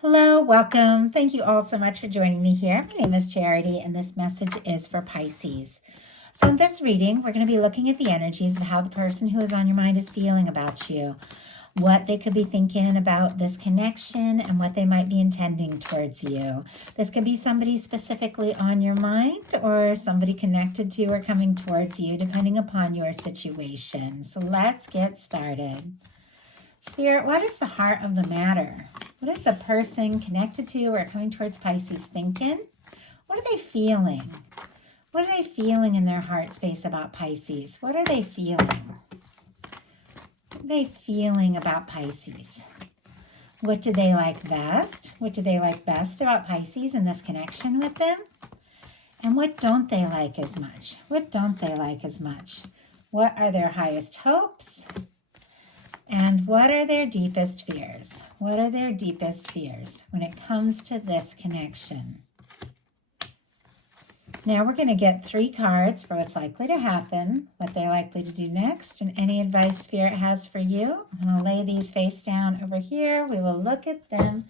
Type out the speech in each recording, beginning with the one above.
Hello, welcome. Thank you all so much for joining me here. My name is Charity, and this message is for Pisces. So, in this reading, we're going to be looking at the energies of how the person who is on your mind is feeling about you, what they could be thinking about this connection, and what they might be intending towards you. This could be somebody specifically on your mind or somebody connected to or coming towards you, depending upon your situation. So, let's get started. Spirit, what is the heart of the matter? What is the person connected to or coming towards Pisces thinking? What are they feeling? What are they feeling in their heart space about Pisces? What are they feeling? What are they feeling about Pisces? What do they like best? What do they like best about Pisces and this connection with them? And what don't they like as much? What don't they like as much? What are their highest hopes? And what are their deepest fears? What are their deepest fears when it comes to this connection? Now we're going to get 3 cards for what's likely to happen, what they're likely to do next, and any advice Spirit has for you. I'm going to lay these face down over here. We will look at them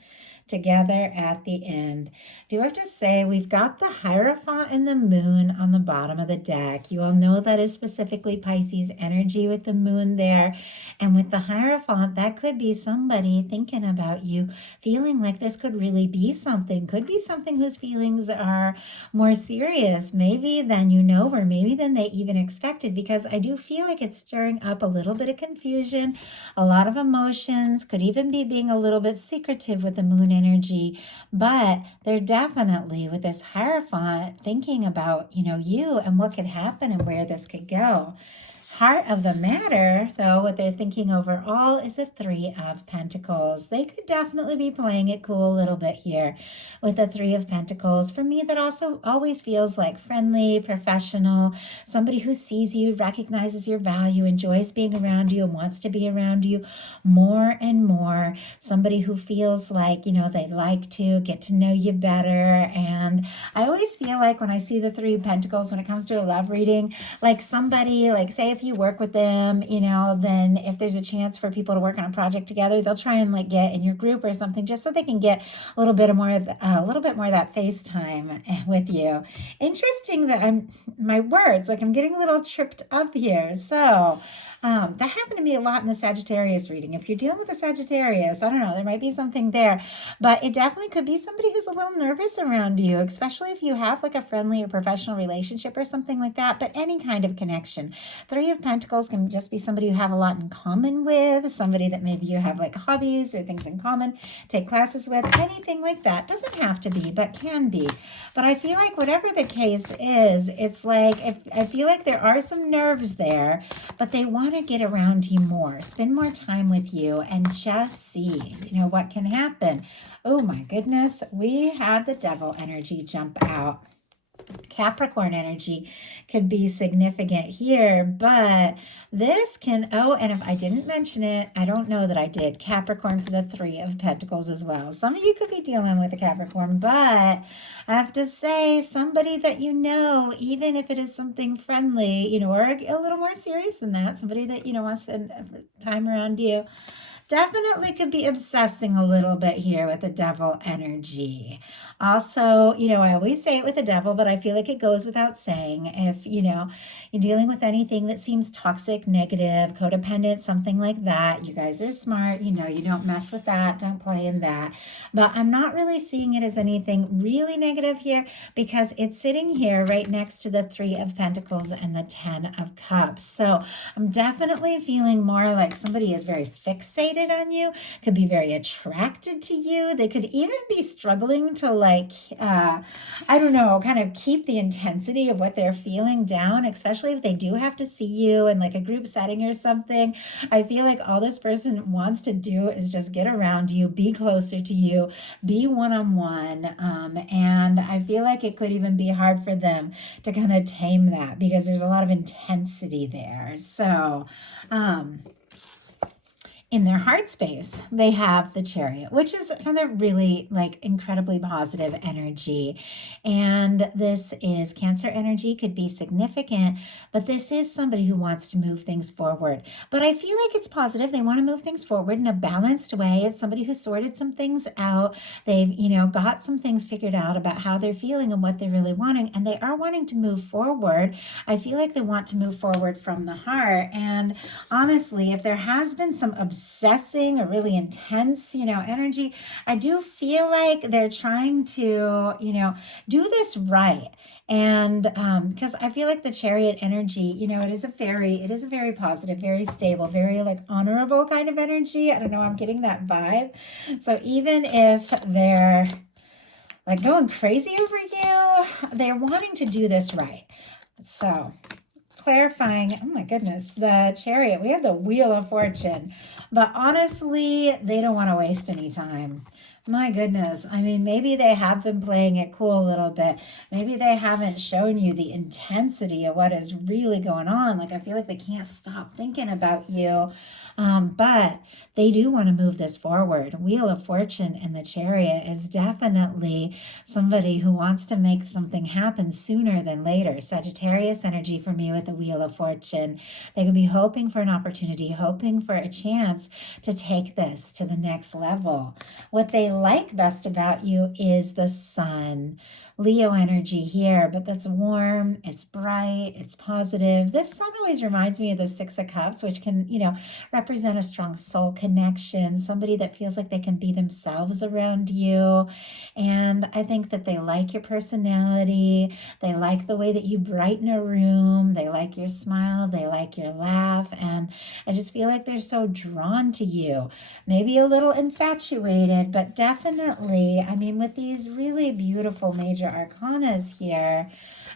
together at the end. Do have to say we've got the Hierophant and the Moon on the bottom of the deck. You all know that is specifically Pisces energy with the Moon there. And with the Hierophant, that could be somebody thinking about you, feeling like this could really be something. Could be something whose feelings are more serious, maybe than you know, or maybe than they even expected, because I do feel like it's stirring up a little bit of confusion, a lot of emotions, could even be being a little bit secretive with the Moon energy, but they're definitely with this Hierophant thinking about, you and what could happen and where this could go. Heart of the matter, though, what they're thinking overall is the 3 of Pentacles. They could definitely be playing it cool a little bit here with the 3 of Pentacles. For me, that also always feels like friendly, professional, somebody who sees you, recognizes your value, enjoys being around you, and wants to be around you more and more. Somebody who feels like, they'd like to get to know you better. And I always feel like when I see the 3 of Pentacles, when it comes to a love reading, like somebody, like say if you work with them, then if there's a chance for people to work on a project together, they'll try and like get in your group or something just so they can get a little bit more of that FaceTime with you. Interesting that my words, like I'm getting a little tripped up here. So that happened to me a lot in the Sagittarius reading. If you're dealing with a Sagittarius, I don't know, there might be something there, but it definitely could be somebody who's a little nervous around you, especially if you have like a friendly or professional relationship or something like that, but any kind of connection. 3 of Pentacles can just be somebody you have a lot in common with, somebody that maybe you have like hobbies or things in common, take classes with, anything like that. Doesn't have to be, but can be. But I feel like whatever the case is, it's like, I feel like there are some nerves there, but they want to get around you more, spend more time with you, and just see, what can happen. Oh my goodness, we had the Devil energy jump out. Capricorn energy could be significant here, but this can, and if I didn't mention it, I don't know that I did. Capricorn for the 3 of Pentacles as well. Some of you could be dealing with a Capricorn, but I have to say, somebody that even if it is something friendly, or a little more serious than that, somebody that, wants to spend time around you, definitely could be obsessing a little bit here with the Devil energy. Also, I always say it with the Devil, but I feel like it goes without saying. If, you're dealing with anything that seems toxic, negative, codependent, something like that, you guys are smart. You don't mess with that. Don't play in that. But I'm not really seeing it as anything really negative here because it's sitting here right next to the 3 of Pentacles and the 10 of Cups. So I'm definitely feeling more like somebody is very fixated on you, could be very attracted to you. They could even be struggling to I don't know, kind of keep the intensity of what they're feeling down, especially if they do have to see you in like a group setting or something. I feel like all this person wants to do is just get around you, be closer to you, be one-on-one. And I feel like it could even be hard for them to kind of tame that because there's a lot of intensity there. So, In their heart space, they have the Chariot, which is kind of really like incredibly positive energy. And this is Cancer energy, could be significant, but this is somebody who wants to move things forward. But I feel like it's positive. They want to move things forward in a balanced way. It's somebody who sorted some things out. They've, got some things figured out about how they're feeling and what they're really wanting, and they are wanting to move forward. I feel like they want to move forward from the heart. And honestly, if there has been some obsessing or really intense, energy, I do feel like they're trying to, do this right. And because I feel like the Chariot energy, it is a very positive, very stable, very like honorable kind of energy. I don't know, I'm getting that vibe. So even if they're like going crazy over you, they're wanting to do this right. So clarifying, oh my goodness, the Chariot, we have the Wheel of Fortune, but honestly, they don't want to waste any time. My goodness. I mean, maybe they have been playing it cool a little bit. Maybe they haven't shown you the intensity of what is really going on. Like, I feel like they can't stop thinking about you. But they do want to move this forward. Wheel of Fortune and the Chariot is definitely somebody who wants to make something happen sooner than later. Sagittarius energy for me with the Wheel of Fortune. They could be hoping for an opportunity, hoping for a chance to take this to the next level. What they like best about you is the Sun. Leo energy here, but that's warm, it's bright, it's positive. This Sun always reminds me of the Six of Cups, which can, represent a strong soul connection, somebody that feels like they can be themselves around you. And I think that they like your personality. They like the way that you brighten a room. They like your smile. They like your laugh. And I just feel like they're so drawn to you. Maybe a little infatuated, but definitely, I mean, with these really beautiful major arcanas here,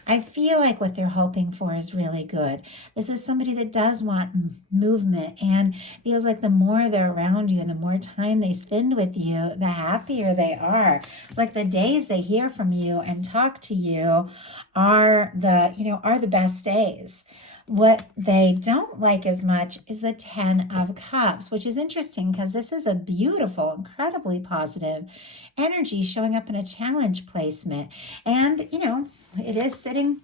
I feel like what they're hoping for is really good. This is somebody that does want movement and feels like the more they're around you and the more time they spend with you, the happier they are. It's like the days they hear from you and talk to you are the best days. What they don't like as much is the Ten of Cups, which is interesting because this is a beautiful, incredibly positive energy showing up in a challenge placement. And, it is sitting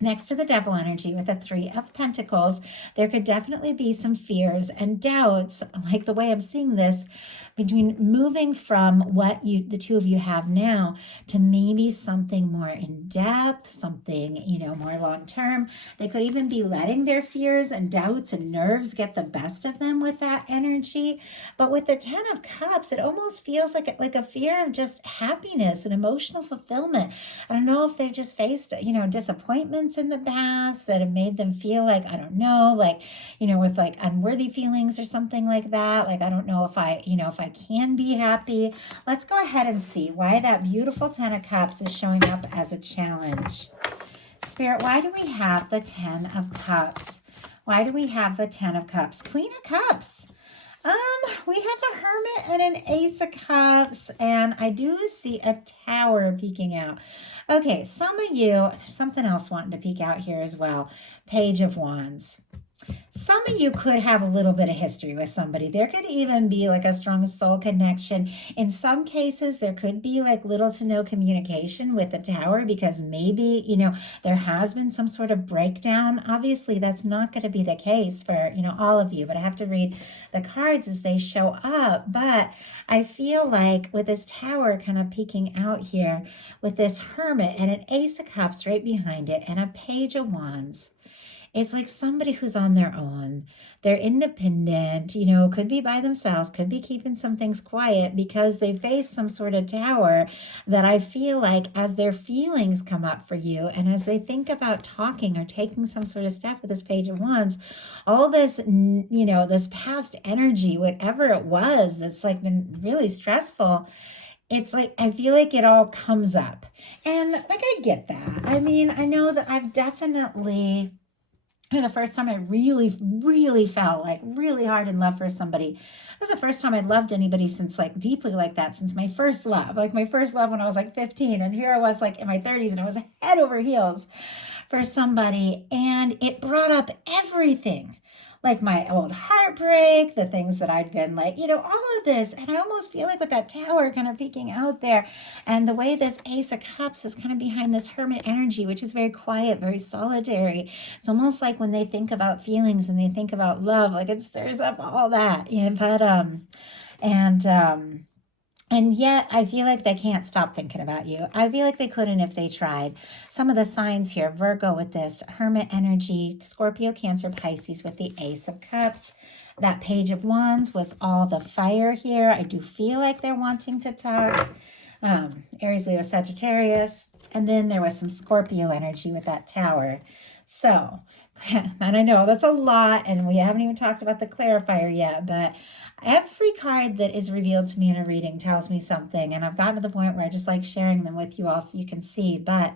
next to the Devil energy with the Three of Pentacles. There could definitely be some fears and doubts, like the way I'm seeing this, between moving from what the two of you have now to maybe something more in depth, something, more long term. They could even be letting their fears and doubts and nerves get the best of them with that energy. But with the Ten of Cups, it almost feels like a fear of just happiness and emotional fulfillment. I don't know if they've just faced, disappointments in the past that have made them feel like, I don't know, like, with like unworthy feelings or something like that. Like, I don't know if I can be happy. Let's go ahead and see why that beautiful Ten of Cups is showing up as a challenge. Spirit, why do we have the Ten of Cups? Why do we have the Ten of Cups? Queen of Cups. We have a Hermit and an Ace of Cups, and I do see a Tower peeking out. Okay, some of you, there's something else wanting to peek out here as well. Page of Wands. Some of you could have a little bit of history with somebody. There could even be like a strong soul connection. In some cases, there could be like little to no communication with the Tower because maybe, there has been some sort of breakdown. Obviously, that's not going to be the case for, all of you, but I have to read the cards as they show up. But I feel like with this Tower kind of peeking out here with this Hermit and an Ace of Cups right behind it and a Page of Wands, it's like somebody who's on their own. They're independent, could be by themselves, could be keeping some things quiet because they face some sort of tower that I feel like as their feelings come up for you and as they think about talking or taking some sort of step with this Page of Wands, all this, this past energy, whatever it was that's like been really stressful, it's like, I feel like it all comes up. And like, I get that. I mean, I know that I've definitely... the first time I really, really fell like really hard in love for somebody. It was the first time I'd loved anybody since like deeply like that, since my first love. Like my first love when I was like 15. And here I was like in my 30s and I was head over heels for somebody. And it brought up everything. like my old heartbreak, the things that I'd been like, all of this. And I almost feel like with that tower kind of peeking out there, and the way this Ace of Cups is kind of behind this Hermit energy, which is very quiet, very solitary. It's almost like when they think about feelings and they think about love, like it stirs up all that. And and yet, I feel like they can't stop thinking about you. I feel like they couldn't if they tried. Some of the signs here, Virgo with this Hermit energy, Scorpio, Cancer, Pisces with the Ace of Cups. That Page of Wands was all the fire here. I do feel like they're wanting to talk. Aries, Leo, Sagittarius. And then there was some Scorpio energy with that Tower. So, and I know that's a lot, and we haven't even talked about the clarifier yet, but every card that is revealed to me in a reading tells me something, and I've gotten to the point where I just like sharing them with you all so you can see. But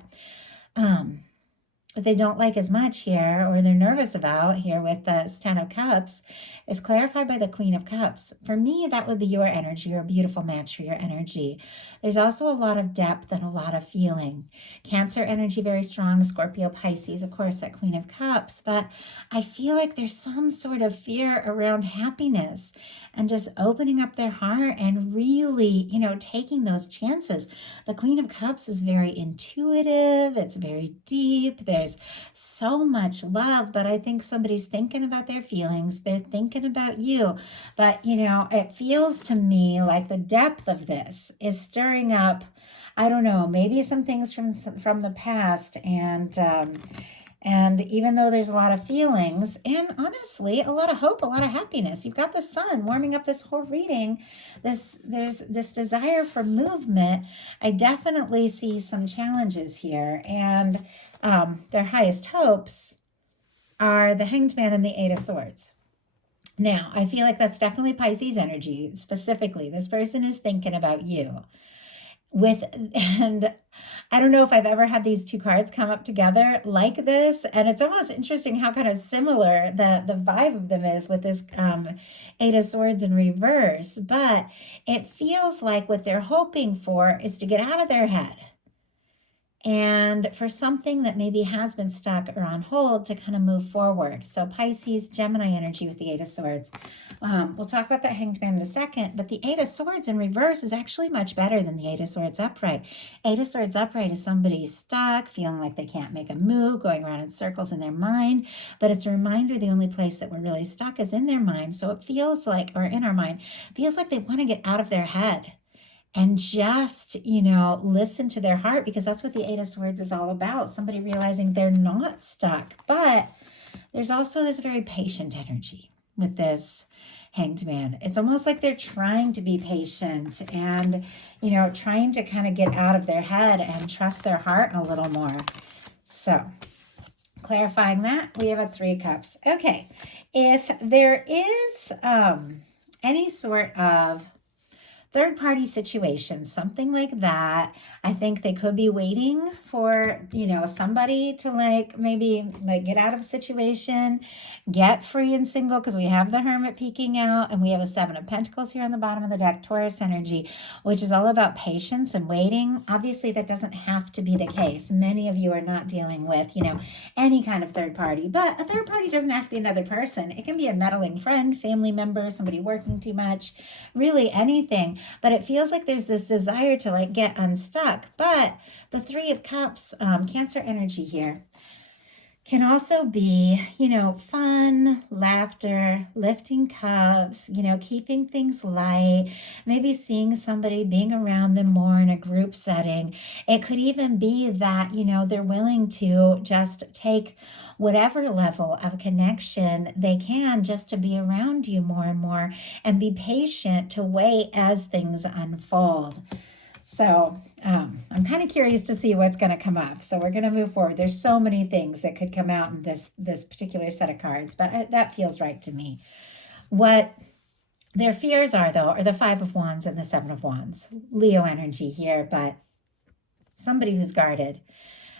what they don't like as much here, or they're nervous about here with the Ten of Cups, is clarified by the Queen of Cups. For me, that would be your energy, or a beautiful match for your energy. There's also a lot of depth and a lot of feeling. Cancer energy, very strong. Scorpio, Pisces, of course, that Queen of Cups. But I feel like there's some sort of fear around happiness and just opening up their heart and really, taking those chances. The Queen of Cups is very intuitive. It's very deep. There's so much love, but I think somebody's thinking about their feelings. They're thinking about you. But, it feels to me like the depth of this is stirring up, I don't know, maybe some things from the past, and even though there's a lot of feelings and honestly a lot of hope, a lot of happiness, you've got the sun warming up this whole reading. There's this desire for movement. I definitely see some challenges here, and their highest hopes are the Hanged Man and the Eight of Swords. Now, I feel like that's definitely Pisces energy. Specifically, this person is thinking about you. And I don't know if I've ever had these two cards come up together like this, and it's almost interesting how kind of similar the vibe of them is with this Eight of Swords in reverse. But it feels like what they're hoping for is to get out of their head, and for something that maybe has been stuck or on hold to kind of move forward. So Pisces, Gemini energy with the Eight of Swords. We'll talk about that Hanged Man in a second, but the Eight of Swords in reverse is actually much better than the Eight of Swords upright. Eight of Swords upright is somebody stuck, feeling like they can't make a move, going around in circles in their mind, but it's a reminder the only place that we're really stuck is in their mind. So it feels like, or in our mind, feels like they want to get out of their head and just, listen to their heart, because that's what the Eight of Swords is all about. Somebody realizing they're not stuck. But there's also this very patient energy with this Hanged Man. It's almost like they're trying to be patient and, trying to kind of get out of their head and trust their heart a little more. So, clarifying that, we have a Three of Cups. Okay, if there is any sort of third-party situations, something like that, I think they could be waiting for, somebody to maybe get out of a situation, get free and single, because we have the Hermit peeking out, and we have a Seven of Pentacles here on the bottom of the deck, Taurus energy, which is all about patience and waiting. Obviously, that doesn't have to be the case. Many of you are not dealing with, any kind of third party, but a third party doesn't have to be another person. It can be a meddling friend, family member, somebody working too much, really anything. But it feels like there's this desire to get unstuck. But the Three of Cups, Cancer energy here, can also be, fun, laughter, lifting cups, keeping things light, maybe seeing somebody, being around them more in a group setting. It could even be that, they're willing to just take whatever level of connection they can just to be around you more and more, and be patient to wait as things unfold. So I'm kind of curious to see what's going to come up. So we're going to move forward. There's so many things that could come out in this particular set of cards, but that feels right to me. What their fears are, though, are the Five of Wands and the Seven of Wands. Leo energy here, but somebody who's guarded.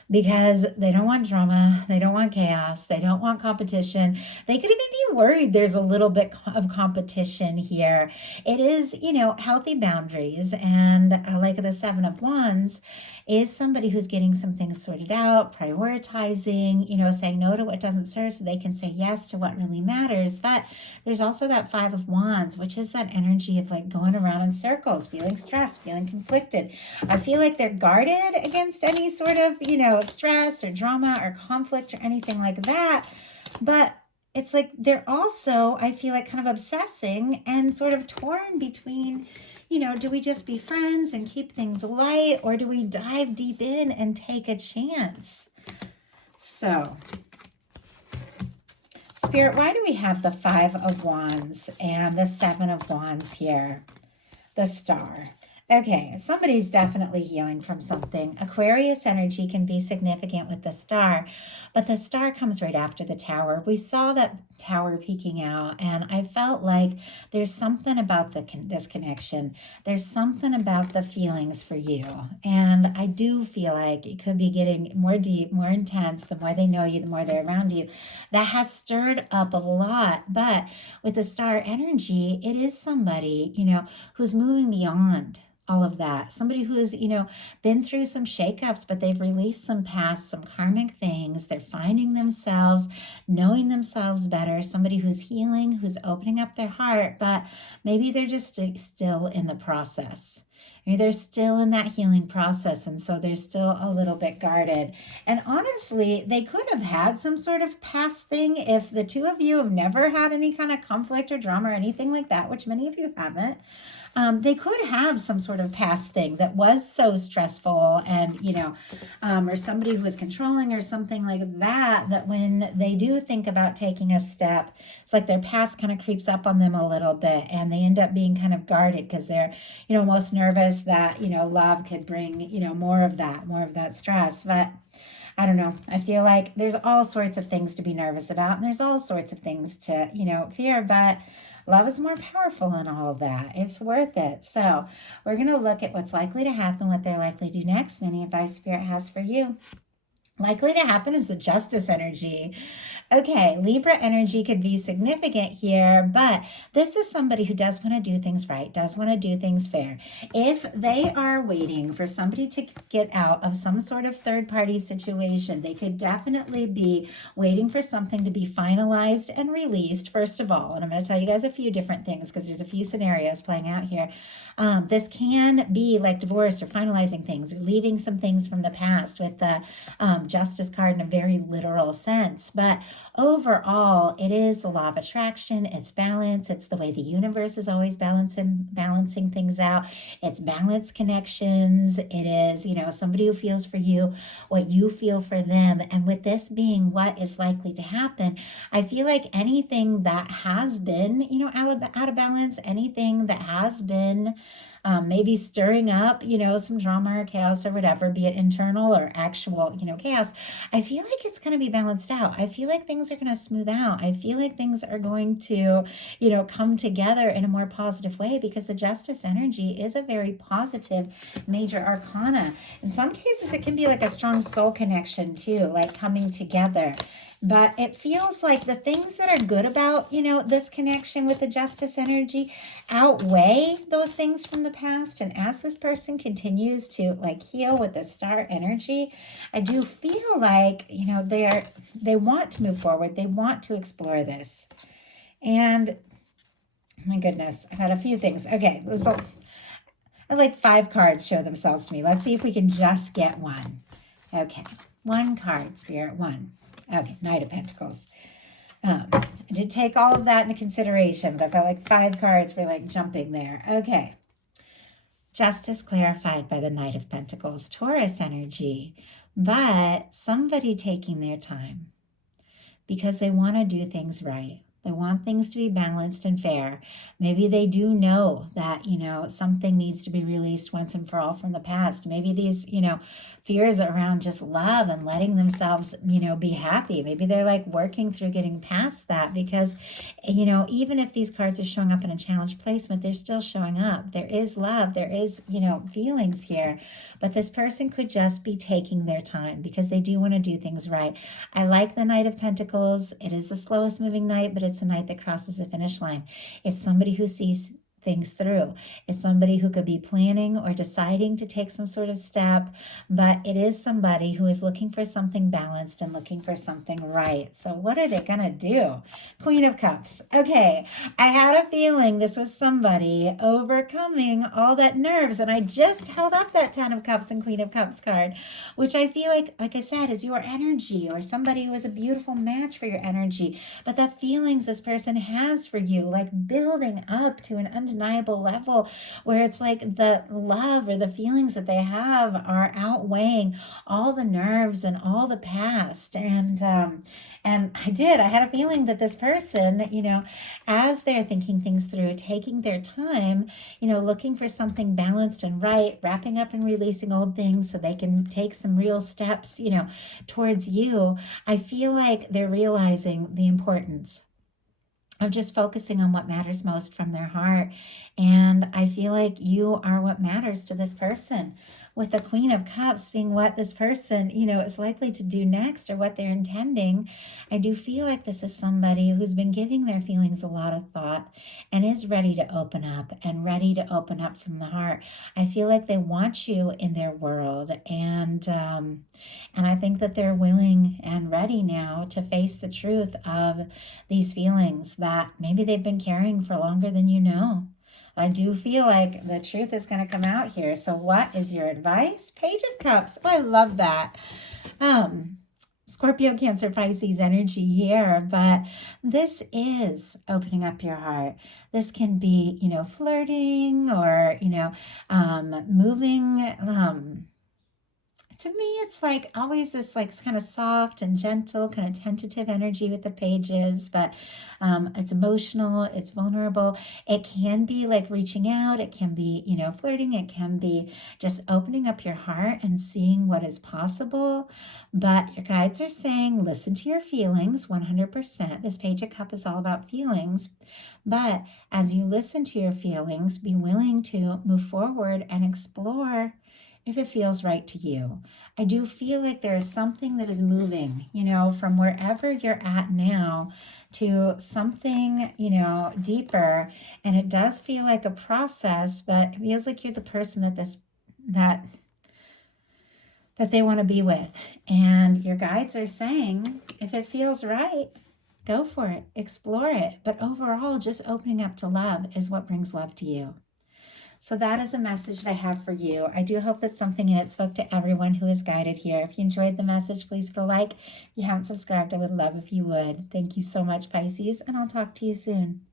because they don't want drama, they don't want chaos, they don't want competition. They could even be worried there's a little bit of competition here. It is, healthy boundaries. And like the Seven of Wands is somebody who's getting some things sorted out, prioritizing, saying no to what doesn't serve so they can say yes to what really matters. But there's also that Five of Wands, which is that energy of like going around in circles, feeling stressed, feeling conflicted. I feel like they're guarded against any sort of, stress or drama or conflict or anything like that. But it's like they're also, I feel like, kind of obsessing and sort of torn between, do we just be friends and keep things light, or do we dive deep in and take a chance? So, Spirit, why do we have the Five of Wands and the Seven of Wands here? The Star. Okay, somebody's definitely healing from something. Aquarius energy can be significant with the Star, but the Star comes right after the Tower. We saw that Tower peeking out, and I felt like there's something about this connection. There's something about the feelings for you, and I do feel like it could be getting more deep, more intense. The more they know you, the more they're around you. That has stirred up a lot, but with the Star energy, it is somebody, who's moving beyond all of that. Somebody who's, been through some shakeups, but they've released some past, some karmic things. They're finding themselves, knowing themselves better. Somebody who's healing, who's opening up their heart, but maybe they're just still in the process. Maybe they're still in that healing process, and so they're still a little bit guarded. And honestly, they could have had some sort of past thing if the two of you have never had any kind of conflict or drama or anything like that, which many of you haven't. They could have some sort of past thing that was so stressful and, or somebody who was controlling or something like that, that when they do think about taking a step, it's like their past kind of creeps up on them a little bit and they end up being kind of guarded because they're, most nervous that, love could bring, more of that stress. But I don't know. I feel like there's all sorts of things to be nervous about and there's all sorts of things to, fear, but love is more powerful in all of that. It's worth it. So we're going to look at what's likely to happen, what they're likely to do next, and any advice Spirit has for you. Likely to happen is the Justice energy. Okay, Libra energy could be significant here, but this is somebody who does want to do things right, does want to do things fair. If they are waiting for somebody to get out of some sort of third-party situation, they could definitely be waiting for something to be finalized and released, first of all. And I'm going to tell you guys a few different things because there's a few scenarios playing out here. This can be like divorce or finalizing things or leaving some things from the past with the Justice card in a very literal sense. But overall, it is the law of attraction. It's balance. It's the way the universe is always balancing things out. It's balanced connections. It is, somebody who feels for you what you feel for them. And with this being what is likely to happen, I feel like anything that has been, out of balance, anything that has been maybe stirring up, some drama or chaos or whatever, be it internal or actual, chaos, I feel like it's going to be balanced out. I feel like things are going to smooth out. I feel like things are going to, come together in a more positive way because the Justice energy is a very positive major arcana. In some cases, it can be like a strong soul connection too, like coming together. But it feels like the things that are good about, this connection with the Justice energy outweigh those things from the past. And as this person continues to heal with the Star energy, I do feel like, they want to move forward. They want to explore this. And my goodness, I've had a few things. Okay, like 5 cards show themselves to me. Let's see if we can just get one. Okay, 1 card, Spirit, 1. Okay, Knight of Pentacles. I did take all of that into consideration, but I felt like 5 cards were jumping there. Okay. Justice clarified by the Knight of Pentacles, Taurus energy, but somebody taking their time because they want to do things right. They want things to be balanced and fair. Maybe they do know that, something needs to be released once and for all from the past. Maybe these, fears around just love and letting themselves, be happy. Maybe they're like working through getting past that because, even if these cards are showing up in a challenge placement, they're still showing up. There is love, there is, feelings here, but this person could just be taking their time because they do want to do things right. I like the Knight of Pentacles. It is the slowest moving knight, but it's a knight that crosses the finish line. It's somebody who sees things through. It's somebody who could be planning or deciding to take some sort of step, but it is somebody who is looking for something balanced and looking for something right. So what are they going to do? Queen of Cups. Okay, I had a feeling this was somebody overcoming all that nerves, and I just held up that Ten of Cups and Queen of Cups card, which I feel like I said, is your energy or somebody who is a beautiful match for your energy. But the feelings this person has for you, like building up to an undeniable level where it's like the love or the feelings that they have are outweighing all the nerves and all the past. And I had a feeling that this person, as they're thinking things through, taking their time, looking for something balanced and right, wrapping up and releasing old things so they can take some real steps, towards you. I feel like they're realizing the importance of just focusing on what matters most from their heart. And I feel like you are what matters to this person, with the Queen of Cups being what this person, is likely to do next or what they're intending. I do feel like this is somebody who's been giving their feelings a lot of thought and is ready to open up and ready to open up from the heart. I feel like they want you in their world, and I think that they're willing and ready now to face the truth of these feelings that maybe they've been carrying for longer than you know. I do feel like the truth is going to come out here. So what is your advice? Page of Cups. Oh, I love that. Scorpio, Cancer, Pisces energy here, but this is opening up your heart. This can be, flirting or, moving, to me, it's like always this like kind of soft and gentle, kind of tentative energy with the pages, but it's emotional, it's vulnerable. It can be like reaching out, it can be, flirting, it can be just opening up your heart and seeing what is possible. But your guides are saying, listen to your feelings 100%. This Page of Cup is all about feelings. But as you listen to your feelings, be willing to move forward and explore if it feels right to you. I do feel like there is something that is moving, from wherever you're at now to something, deeper. And it does feel like a process, but it feels like you're the person that they want to be with. And your guides are saying, if it feels right, go for it, explore it. But overall, just opening up to love is what brings love to you. So that is a message that I have for you. I do hope that something in it spoke to everyone who is guided here. If you enjoyed the message, please put a like. If you haven't subscribed, I would love if you would. Thank you so much, Pisces, and I'll talk to you soon.